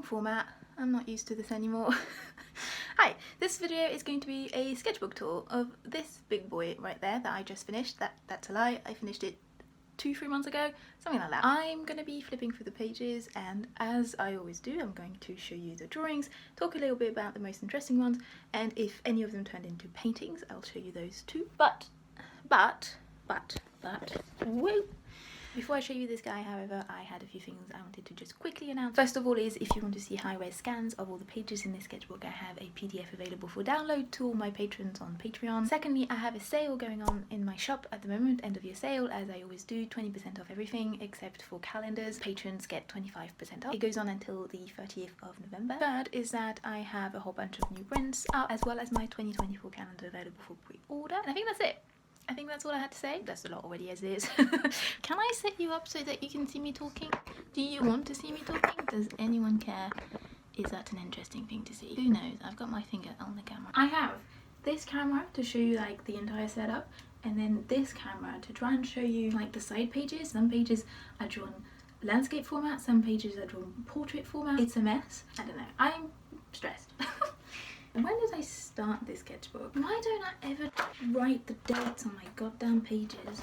wrong format. I'm not used to this anymore. Hi, this video is going to be a sketchbook tour of this big boy right there that I just finished. That's a lie, I finished it 2-3 months ago, something like that. I'm going to be flipping through the pages, and as I always do, I'm going to show you the drawings, talk a little bit about the most interesting ones, and if any of them turned into paintings, I'll show you those too. But, whoa! Before I show you this guy, however, I had a few things I wanted to just quickly announce. First of all is, if you want to see high-res scans of all the pages in this sketchbook, I have a PDF available for download to all my patrons on Patreon. Secondly, I have a sale going on in my shop at the moment, end of year sale, as I always do, 20% off everything except for calendars. Patrons get 25% off. It goes on until the 30th of November. Third is that I have a whole bunch of new prints up, as well as my 2024 calendar available for pre-order. And I think that's it. I think that's all I had to say. That's a lot already as it is. Can I set you up so that you can see me talking? Do you want to see me talking? Does anyone care? Is that an interesting thing to see? Who knows? I've got my finger on the camera. I have this camera to show you like the entire setup, and then this camera to try and show you like the side pages. Some pages are drawn landscape format, some pages are drawn portrait format. It's a mess. I don't know. I'm stressed. When did I start this sketchbook? Why don't I ever write the dates on my goddamn pages?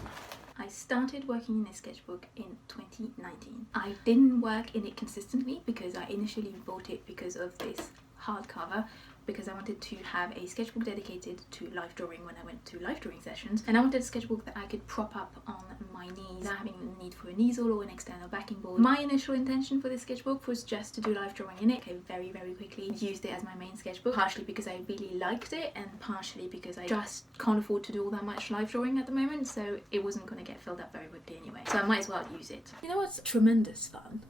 I started working in this sketchbook in 2019. I didn't work in it consistently because I initially bought it because of this hardcover, because I wanted to have a sketchbook dedicated to life drawing when I went to life drawing sessions, and I wanted a sketchbook that I could prop up on my knees without having the need for an easel or an external backing board. My initial intention for this sketchbook was just to do life drawing in it. Okay, very quickly used it as my main sketchbook, partially because I really liked it and partially because I just can't afford to do all that much life drawing at the moment, so it wasn't going to get filled up very quickly anyway, so I might as well use it. You know what's tremendous fun?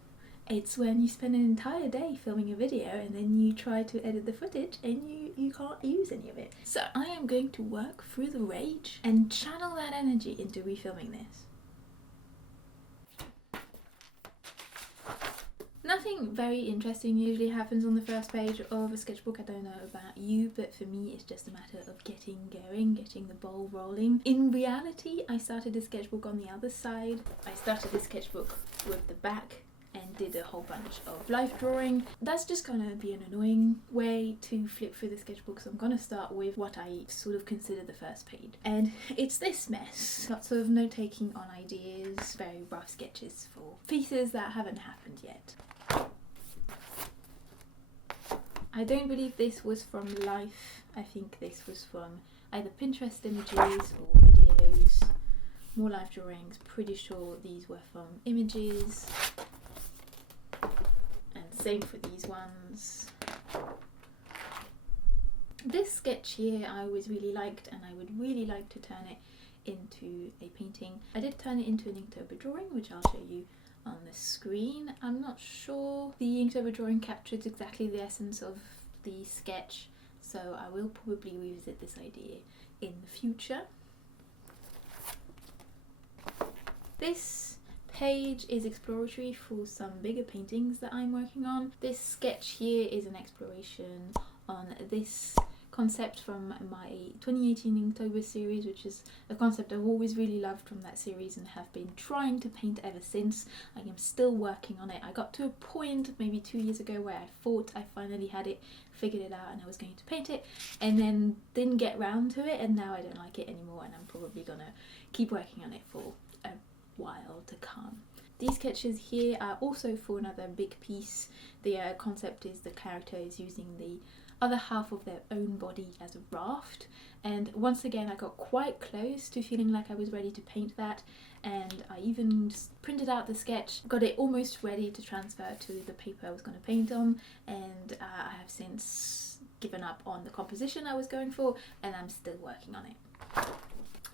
It's when you spend an entire day filming a video and then you try to edit the footage and you can't use any of it. So I am going to work through the rage and channel that energy into refilming this. Nothing very interesting usually happens on the first page of a sketchbook. I don't know about you, but for me it's just a matter of getting going, getting the ball rolling. In reality, I started the sketchbook on the other side. I started the sketchbook with the back and did a whole bunch of life drawing. That's just gonna be an annoying way to flip through the sketchbook, so I'm gonna start with what I sort of consider the first page. And it's this mess. Lots of note taking on ideas, very rough sketches for pieces that haven't happened yet. I don't believe this was from life. I think this was from either Pinterest images or videos. More life drawings, pretty sure these were from images. Same for these ones. This sketch here I always really liked, and I would really like to turn it into a painting. I did turn it into an Inktober drawing, which I'll show you on the screen. I'm not sure the Inktober drawing captured exactly the essence of the sketch, so I will probably revisit this idea in the future. This page is exploratory for some bigger paintings that I'm working on. This sketch here is an exploration on this concept from my 2018 Inktober series, which is a concept I've always really loved from that series and have been trying to paint ever since. I am still working on it. I got to a point maybe 2 years ago where I thought I finally had it, figured it out, and I was going to paint it, and then didn't get round to it, and now I don't like it anymore, and I'm probably gonna keep working on it for a while to come. These sketches here are also for another big piece. The concept is the character is using the other half of their own body as a raft, and once again I got quite close to feeling like I was ready to paint that, and I even just printed out the sketch, got it almost ready to transfer to the paper I was going to paint on, and I have since given up on the composition I was going for, and I'm still working on it.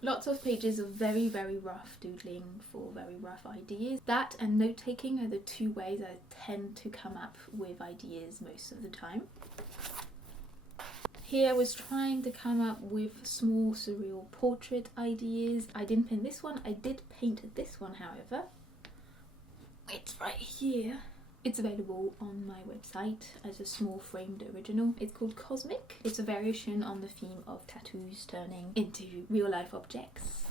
Lots of pages of very rough doodling for very rough ideas. That and note taking are the two ways I tend to come up with ideas most of the time. Here I was trying to come up with small surreal portrait ideas. I didn't paint this one. I did paint this one, however. It's right here. It's available on my website as a small framed original. It's called Cosmic. It's a variation on the theme of tattoos turning into real life objects.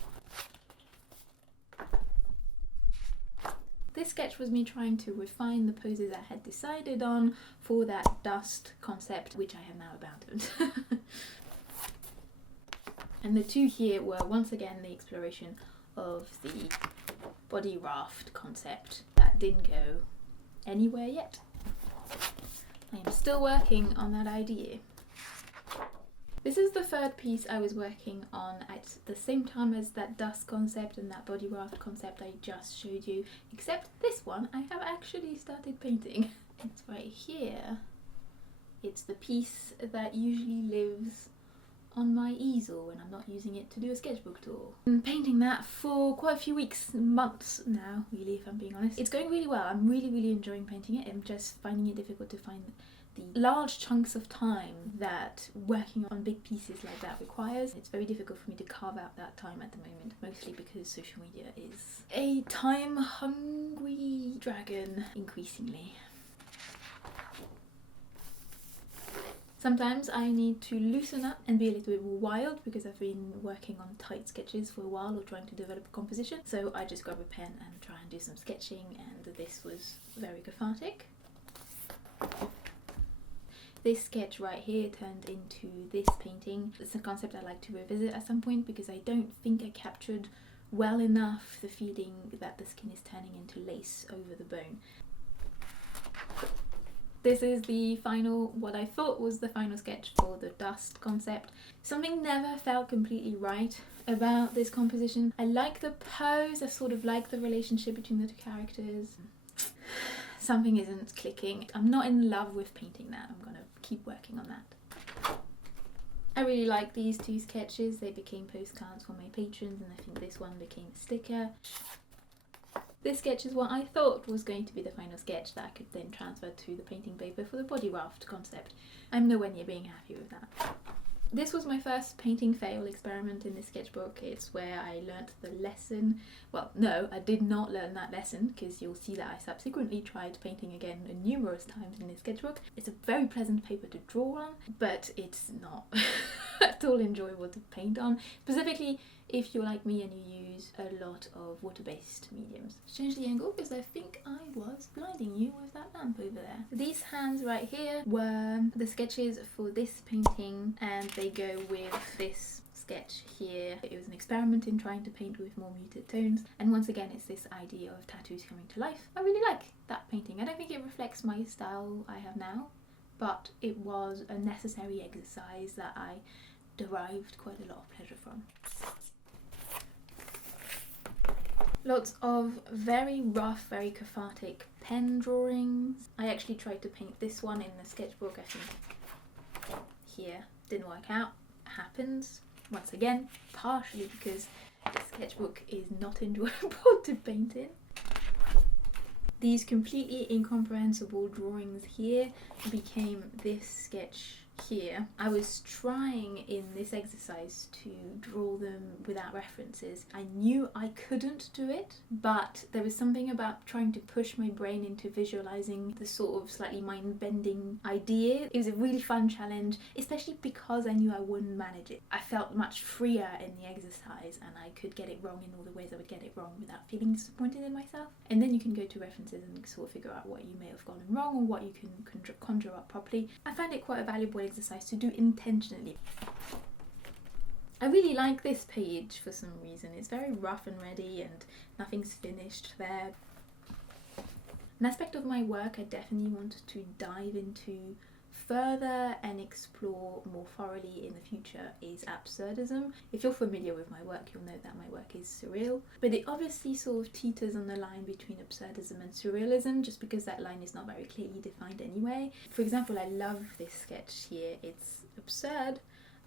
This sketch was me trying to refine the poses I had decided on for that dust concept, which I have now abandoned. And the two here were once again the exploration of the body raft concept that didn't go anywhere yet. I am still working on that idea. This is the third piece I was working on at the same time as that dust concept and that body raft concept I just showed you, except this one I have actually started painting. It's right here. It's the piece that usually lives on my easel when I'm not using it to do a sketchbook tour. I'm painting that for quite a few weeks, months now, really, if I'm being honest. It's going really well. I'm really enjoying painting it. I'm just finding it difficult to find the large chunks of time that working on big pieces like that requires. It's very difficult for me to carve out that time at the moment, mostly because social media is a time-hungry dragon, increasingly. Sometimes I need to loosen up and be a little bit more wild because I've been working on tight sketches for a while or trying to develop a composition. So I just grab a pen and try and do some sketching, and this was very cathartic. This sketch right here turned into this painting. It's a concept I'd like to revisit at some point because I don't think I captured well enough the feeling that the skin is turning into lace over the bone. This is the final, what I thought was the final sketch for the dust concept. Something never felt completely right about this composition. I like the pose, I sort of like the relationship between the two characters. Something isn't clicking. I'm not in love with painting that. I'm gonna keep working on that. I really like these two sketches. They became postcards for my patrons, and I think this one became a sticker. This sketch is what I thought was going to be the final sketch that I could then transfer to the painting paper for the body raft concept. I'm nowhere near being happy with that. This was my first painting fail experiment in this sketchbook. It's where I learnt the lesson. Well, no, I did not learn that lesson, because you'll see that I subsequently tried painting again numerous times in this sketchbook. It's a very pleasant paper to draw on, but it's not at all enjoyable to paint on, specifically if you're like me and you use a lot of water-based mediums. Change the angle because I think I was blinding you with that lamp over there. These hands right here were the sketches for this painting, and they go with this sketch here. It was an experiment in trying to paint with more muted tones, and once again it's this idea of tattoos coming to life. I really like that painting. I don't think it reflects my style I have now, but it was a necessary exercise that I derived quite a lot of pleasure from. Lots of very rough, very cathartic pen drawings. I actually tried to paint this one in the sketchbook, I think here. Didn't work out. Happens. Once again, partially because the sketchbook is not enjoyable to paint in. These completely incomprehensible drawings here became this sketch here. I was trying in this exercise to draw them without references. I knew I couldn't do it, but there was something about trying to push my brain into visualizing the sort of slightly mind-bending idea. It was a really fun challenge, especially because I knew I wouldn't manage it. I felt much freer in the exercise, and I could get it wrong in all the ways I would get it wrong without feeling disappointed in myself. And then you can go to references and sort of figure out what you may have gotten wrong or what you can conjure up properly. I found it quite a valuable exercise to do intentionally. I really like this page for some reason. It's very rough and ready and nothing's finished there. An aspect of my work I definitely want to dive into further and explore more thoroughly in the future is absurdism. If you're familiar with my work, you'll know that my work is surreal, but it obviously sort of teeters on the line between absurdism and surrealism, just because that line is not very clearly defined anyway. For example, I love this sketch here. It's absurd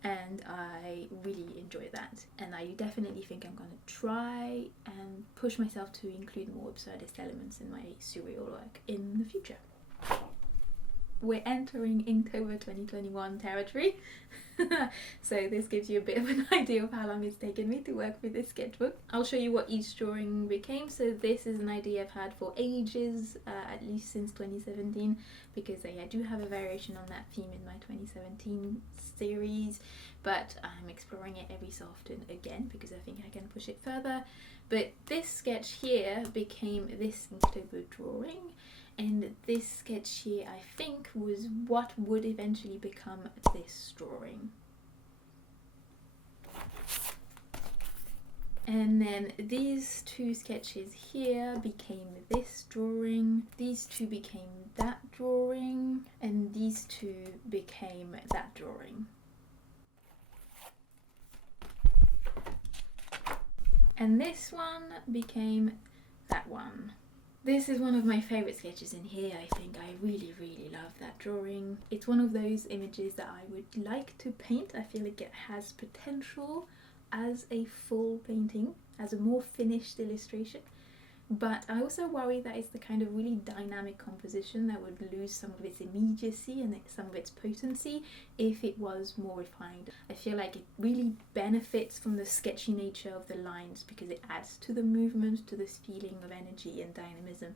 and I really enjoy that, and I definitely think I'm going to try and push myself to include more absurdist elements in my surreal work in the future. we're entering Inktober 2021 territory. So this gives you a bit of an idea of how long it's taken me to work with this sketchbook. I'll show you what each drawing became. So this is an idea I've had for ages, at least since 2017, because I do have a variation on that theme in my 2017 series, but I'm exploring it every so often again because I think I can push it further. But this sketch here became this Inktober drawing, and this sketch here I think was what would eventually become this drawing. And then these two sketches here became this drawing, these two became that drawing, and these two became that drawing. And this one became that one. This is one of my favourite sketches in here. I think I really love that drawing. It's one of those images that I would like to paint. I feel like it has potential as a full painting, as a more finished illustration. But I also worry that it's the kind of really dynamic composition that would lose some of its immediacy and some of its potency if it was more refined. I feel like it really benefits from the sketchy nature of the lines because it adds to the movement, to this feeling of energy and dynamism.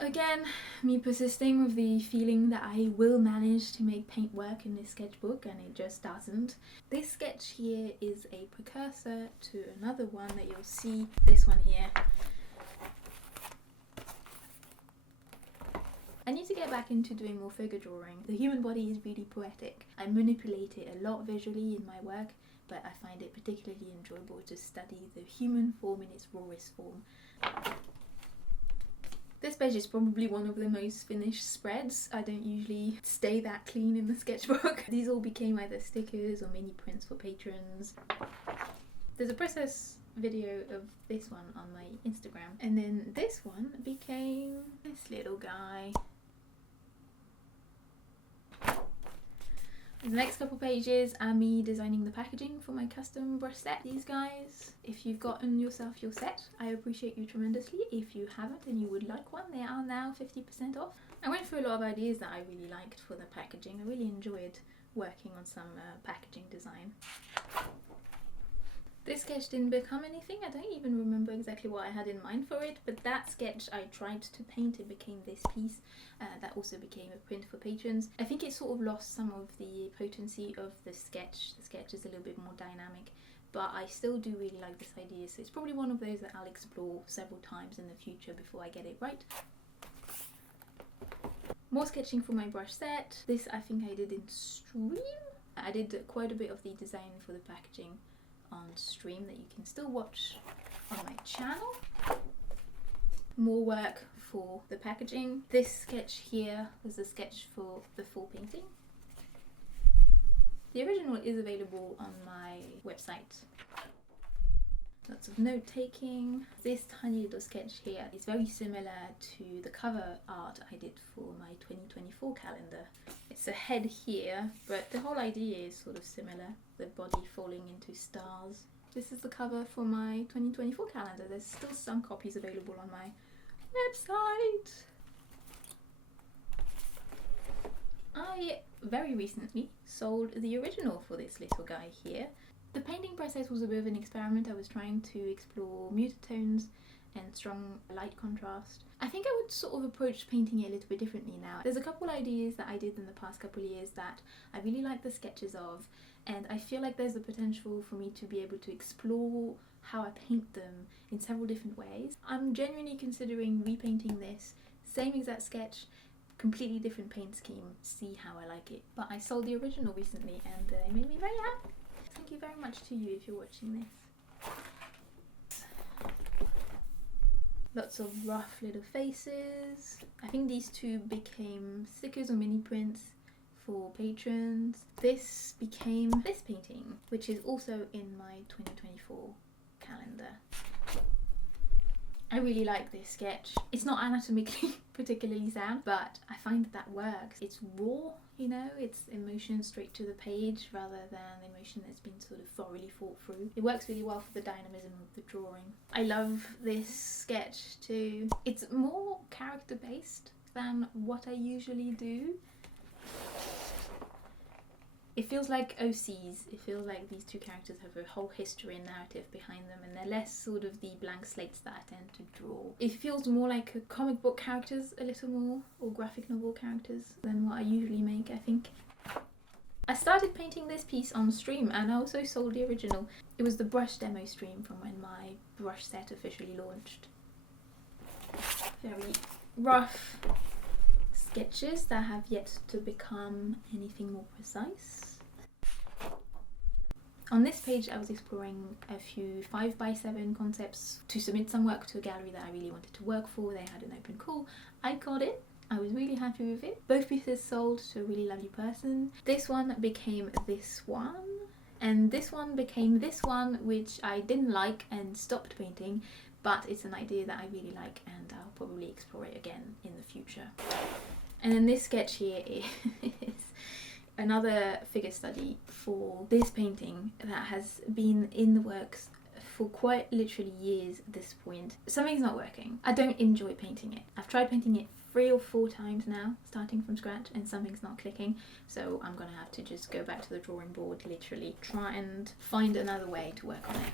Again, me persisting with the feeling that I will manage to make paint work in this sketchbook, and it just doesn't. This sketch here is a precursor to another one that you'll see, this one here. I need to get back into doing more figure drawing. The human body is really poetic. I manipulate it a lot visually in my work, but I find it particularly enjoyable to study the human form in its rawest form. This page is probably one of the most finished spreads. I don't usually stay that clean in the sketchbook. These all became either stickers or mini prints for patrons. There's a process video of this one on my Instagram. And then this one became this little guy. The next couple pages are me designing the packaging for my custom brush set. These guys, if you've gotten yourself your set, I appreciate you tremendously. If you haven't and you would like one, they are now 50% off. I went through a lot of ideas that I really liked for the packaging. I really enjoyed working on some packaging design. This sketch didn't become anything. I don't even remember exactly what I had in mind for it, but that sketch I tried to paint, it became this piece. That also became a print for patrons. I think it sort of lost some of the potency of the sketch. The sketch is a little bit more dynamic, but I still do really like this idea, so it's probably one of those that I'll explore several times in the future before I get it right. More sketching for my brush set. This I think I did in stream. I did quite a bit of the design for the packaging on stream that you can still watch on my channel. More work for the packaging. This sketch here was a sketch for the full painting. The original is available on my website. Lots of note taking. This tiny little sketch here is very similar to the cover art I did for my 2024 calendar. It's a head here, but the whole idea is sort of similar. The body falling into stars. This is the cover for my 2024 calendar. There's still some copies available on my website. I very recently sold the original for this little guy here. The painting process was a bit of an experiment. I was trying to explore muted tones and strong light contrast. I think I would sort of approach painting it a little bit differently now. There's a couple ideas that I did in the past couple of years that I really like the sketches of, and I feel like there's the potential for me to be able to explore how I paint them in several different ways. I'm genuinely considering repainting this same exact sketch, completely different paint scheme, see how I like it. But I sold the original recently and it made me very happy. Thank you very much to you if you're watching this. Lots of rough little faces. I think these two became stickers or mini prints for patrons. This became this painting, which is also in my 2024 calendar. I really like this sketch. It's not anatomically particularly sound, but I find that works. It's raw, you know, it's emotion straight to the page rather than emotion that's been sort of thoroughly thought through. It works really well for the dynamism of the drawing. I love this sketch too. It's more character based. than what I usually do. It feels like OCs. It feels like these two characters have a whole history and narrative behind them, and they're less sort of the blank slates that I tend to draw. It feels more like comic book characters a little more, or graphic novel characters, than what I usually make, I think. I started painting this piece on stream, and I also sold the original. It was the brush demo stream from when my brush set officially launched. Very rough sketches that have yet to become anything more precise. On this page I was exploring a few 5x7 concepts to submit some work to a gallery that I really wanted to work for. They had an open call. I got it. I was really happy with it. Both pieces sold to a really lovely person. This one became this one, and this one became this one, which I didn't like and stopped painting, but it's an idea that I really like and I'll probably explore it again in the future. And then this sketch here is another figure study for this painting that has been in the works for quite literally years at this point. Something's not working. I don't enjoy painting it. I've tried painting it 3 or 4 times now, starting from scratch, and something's not clicking, so I'm gonna have to just go back to the drawing board, literally try and find another way to work on it.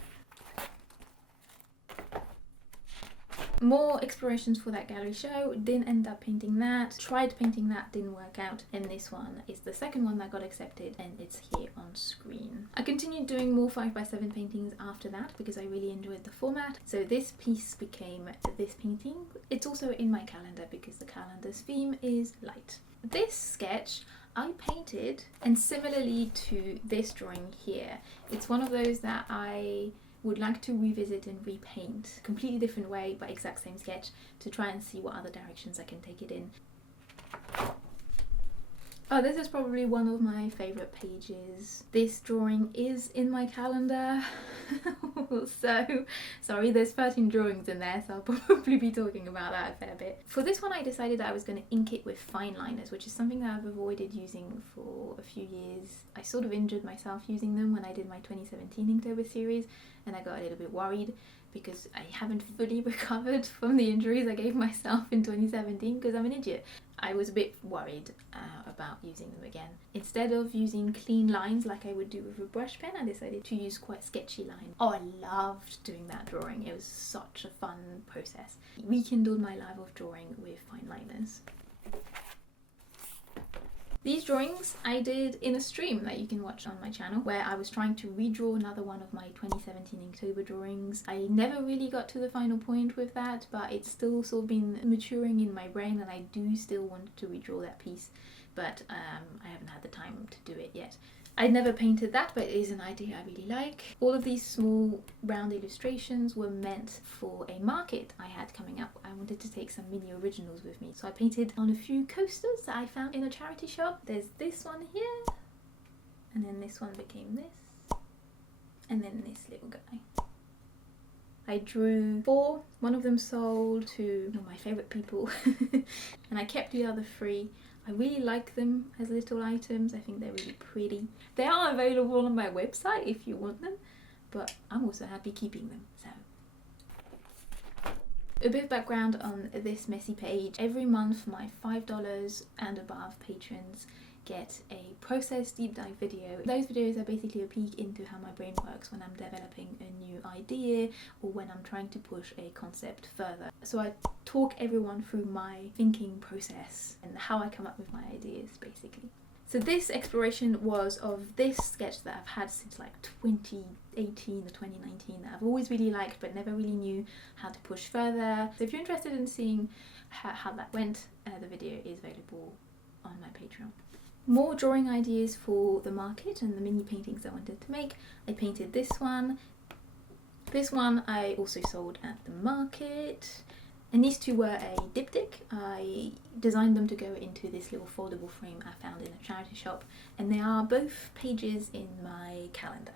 More explorations for that gallery show, didn't end up painting that, tried painting that, didn't work out, and this one is the second one that got accepted, and it's here on screen. I continued doing more 5x7 paintings after that because I really enjoyed the format, so this piece became this painting. It's also in my calendar because the calendar's theme is light. This sketch I painted, and similarly to this drawing here, it's one of those that I would like to revisit and repaint. Completely different way, but exact same sketch, to try and see what other directions I can take it in. Oh, this is probably one of my favourite pages. This drawing is in my calendar. So, sorry, there's 13 drawings in there, so I'll probably be talking about that a fair bit. For this one I decided that I was going to ink it with fine liners, which is something that I've avoided using for a few years. I sort of injured myself using them when I did my 2017 Inktober series, and I got a little bit worried because I haven't fully recovered from the injuries I gave myself in 2017 because I'm an idiot. I was a bit worried about using them again. Instead of using clean lines like I would do with a brush pen, I decided to use quite sketchy lines. Oh, I loved doing that drawing. It was such a fun process. Rekindled my love of drawing with fine liners. These drawings I did in a stream that you can watch on my channel, where I was trying to redraw another one of my 2017 Inktober drawings. I never really got to the final point with that, but it's still sort of been maturing in my brain, and I do still want to redraw that piece, but I haven't had the time to do it yet. I never painted that, but it is an idea I really like. All of these small round illustrations were meant for a market I had coming up. I wanted to take some mini originals with me, so I painted on a few coasters that I found in a charity shop. There's this one here, and then this one became this, and then this little guy. I drew 4, one of them sold to my favourite people, and I kept the other 3. I really like them as little items. I think they're really pretty. They are available on my website if you want them, but I'm also happy keeping them. So, a bit of background on this messy page. Every month my $5 and above patrons get a process deep dive video. Those videos are basically a peek into how my brain works when I'm developing a new idea or when I'm trying to push a concept further. So I talk everyone through my thinking process and how I come up with my ideas, basically. So this exploration was of this sketch that I've had since like 2018 or 2019 that I've always really liked but never really knew how to push further. So if you're interested in seeing how that went, the video is available on my Patreon. More drawing ideas for the market and the mini paintings I wanted to make. I painted this one. This one I also sold at the market. And these two were a diptych. I designed them to go into this little foldable frame I found in a charity shop, and they are both pages in my calendar.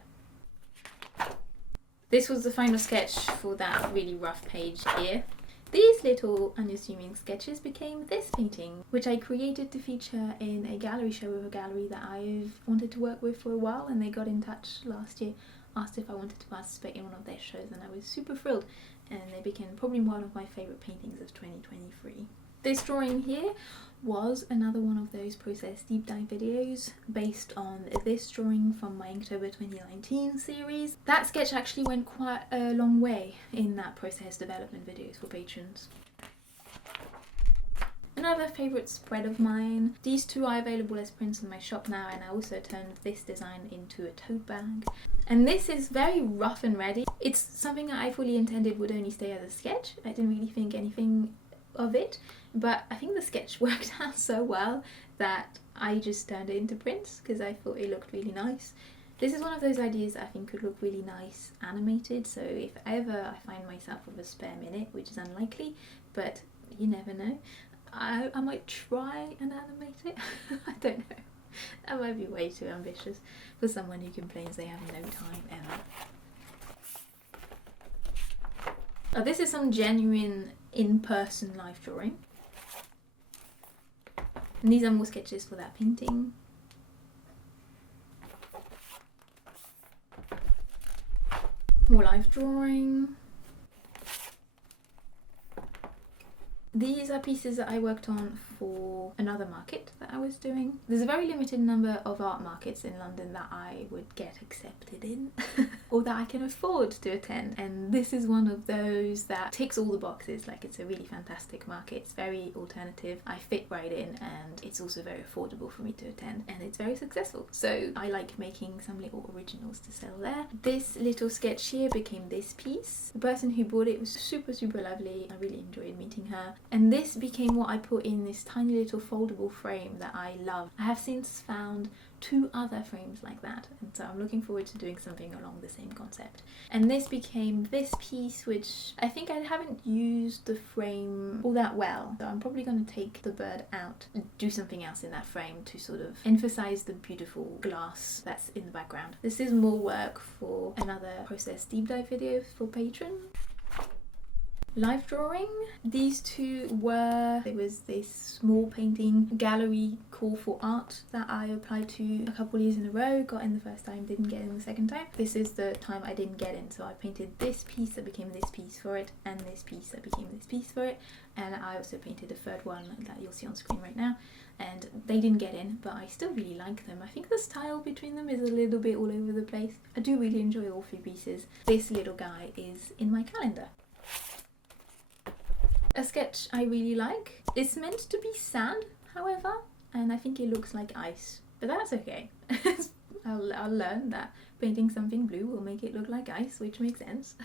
This was the final sketch for that really rough page here. These little unassuming sketches became this painting, which I created to feature in a gallery show with a gallery that I've wanted to work with for a while, and they got in touch last year, asked if I wanted to participate in one of their shows, and I was super thrilled, and they became probably one of my favourite paintings of 2023. This drawing here was another one of those process deep dive videos based on this drawing from my Inktober 2019 series. That sketch actually went quite a long way in that process development videos for patrons. Another favourite spread of mine. These two are available as prints in my shop now, and I also turned this design into a tote bag. And this is very rough and ready. It's something that I fully intended would only stay as a sketch. I didn't really think anything of it, but I think the sketch worked out so well that I just turned it into prints because I thought it looked really nice. This is one of those ideas that I think could look really nice animated, so if ever I find myself with a spare minute, which is unlikely, but you never know, I might try and animate it. I don't know. That might be way too ambitious for someone who complains they have no time ever. This is some genuine in-person life drawing. And these are more sketches for that painting. More life drawing. These are pieces that I worked on for another market that I was doing. There's a very limited number of art markets in London that I would get accepted in or that I can afford to attend, and this is one of those that ticks all the boxes. Like, it's a really fantastic market, it's very alternative, I fit right in, and it's also very affordable for me to attend, and it's very successful. So I like making some little originals to sell there. This little sketch here became this piece. The person who bought it was super lovely. I really enjoyed meeting her. And this became what I put in this tiny little foldable frame that I love. I have since found 2 other frames like that, and so I'm looking forward to doing something along the same concept. And this became this piece, which I think I haven't used the frame all that well, so I'm probably going to take the bird out and do something else in that frame to sort of emphasize the beautiful glass that's in the background. This is more work for another process deep dive video for patrons. Life drawing. These two were, there was this small painting gallery call for art that I applied to a couple years in a row, got in the first time, didn't get in the second time. This is the time I didn't get in, so I painted this piece that became this piece for it, and this piece that became this piece for it, and I also painted a third one that you'll see on screen right now, and they didn't get in, but I still really like them. I think the style between them is a little bit all over the place. I do really enjoy all 3 pieces. This little guy is in my calendar. A sketch I really like. It's meant to be sand, however, and I think it looks like ice, but that's okay. I'll learn that painting something blue will make it look like ice, which makes sense.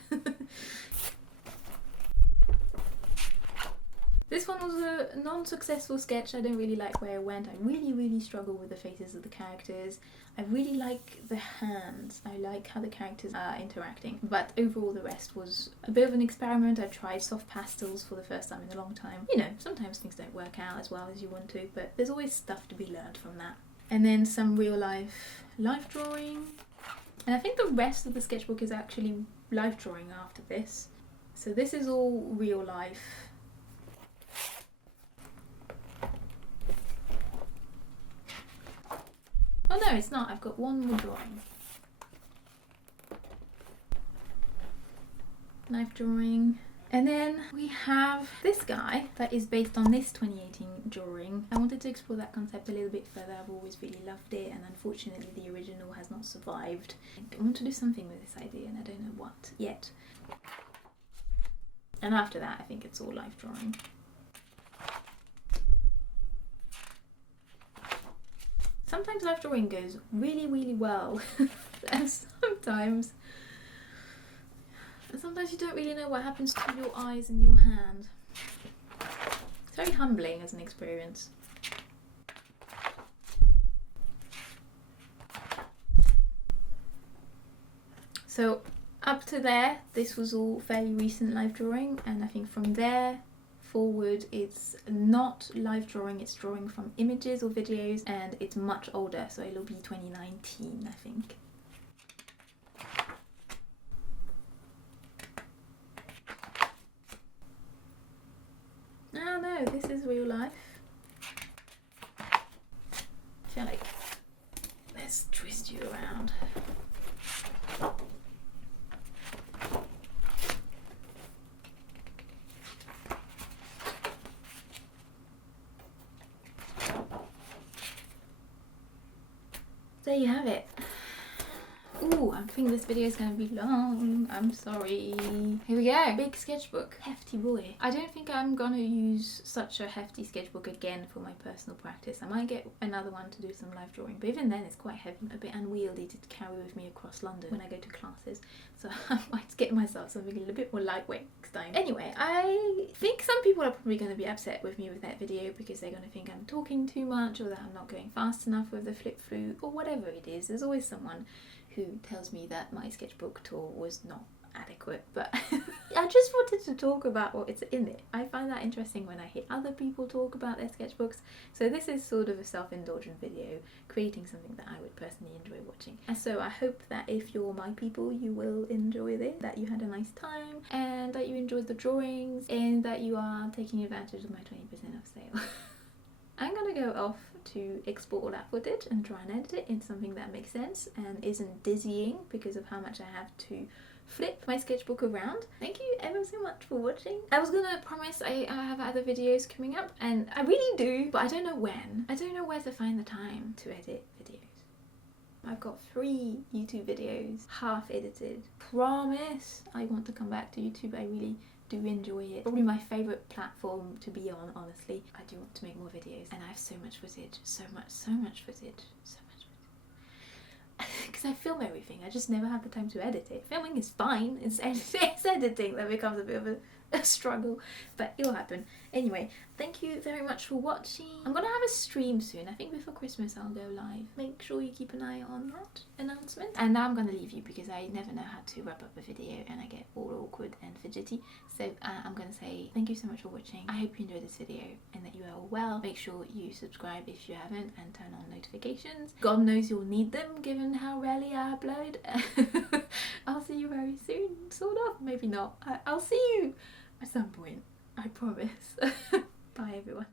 This one was a non-successful sketch. I don't really like where it went. I really struggle with the faces of the characters. I really like the hands. I like how the characters are interacting. But overall the rest was a bit of an experiment. I tried soft pastels for the first time in a long time. You know, sometimes things don't work out as well as you want to, but there's always stuff to be learned from that. And then some real life drawing. And I think the rest of the sketchbook is actually life drawing after this. So this is all real life. Oh no, it's not. I've got one more drawing. Life drawing. And then we have this guy that is based on this 2018 drawing. I wanted to explore that concept a little bit further. I've always really loved it, and unfortunately the original has not survived. I want to do something with this idea, and I don't know what yet. And after that, I think it's all life drawing. Sometimes life drawing goes really well, and sometimes you don't really know what happens to your eyes and your hand. It's very humbling as an experience. So up to there, this was all fairly recent life drawing, and I think from there forward it's not live drawing, it's drawing from images or videos, and it's much older, so it'll be 2019 I think. Oh no, this is real life. I feel like, let's twist you around. there you have it. Ooh, I think this video is going to be long. I'm sorry. Here we go. Big sketchbook. Hefty boy. I don't think I'm going to use such a hefty sketchbook again for my personal practice. I might get another one to do some live drawing, but even then it's quite heavy. A bit unwieldy to carry with me across London when I go to classes. So I might get myself something a little bit more lightweight next time. Anyway, I think some people are probably going to be upset with me with that video because they're going to think I'm talking too much or that I'm not going fast enough with the flip through or whatever it is. There's always someone who tells me that my sketchbook tour was not adequate, but I just wanted to talk about what's in it. I find that interesting when I hear other people talk about their sketchbooks, so this is sort of a self-indulgent video, creating something that I would personally enjoy watching. And so I hope that if you're my people, you will enjoy this, that you had a nice time, and that you enjoyed the drawings, and that you are taking advantage of my 20% off sale. I'm gonna go off to export all that footage and try and edit it into something that makes sense and isn't dizzying because of how much I have to flip my sketchbook around. Thank you ever so much for watching. I was gonna promise I have other videos coming up, and I really do, but I don't know when. I don't know where to find the time to edit videos. I've got 3 YouTube videos, half edited. Promise I want to come back to YouTube. I really do enjoy it. Probably my favourite platform to be on, honestly. I do want to make more videos, and I have so much footage, so much footage. Because I film everything, I just never have the time to edit it. Filming is fine, it's editing that becomes a bit of a struggle, but it'll happen. Anyway, thank you very much for watching. I'm gonna have a stream soon. I think before Christmas I'll go live. Make sure you keep an eye on that announcement. And now I'm gonna leave you because I never know how to wrap up a video and I get all awkward and fidgety. So I'm gonna say thank you so much for watching. I hope you enjoyed this video and that you are all well. Make sure you subscribe if you haven't and turn on notifications. God knows you'll need them given how rarely I upload. I'll see you very soon, sort of, maybe not. I'll see you at some point, I promise. Bye everyone.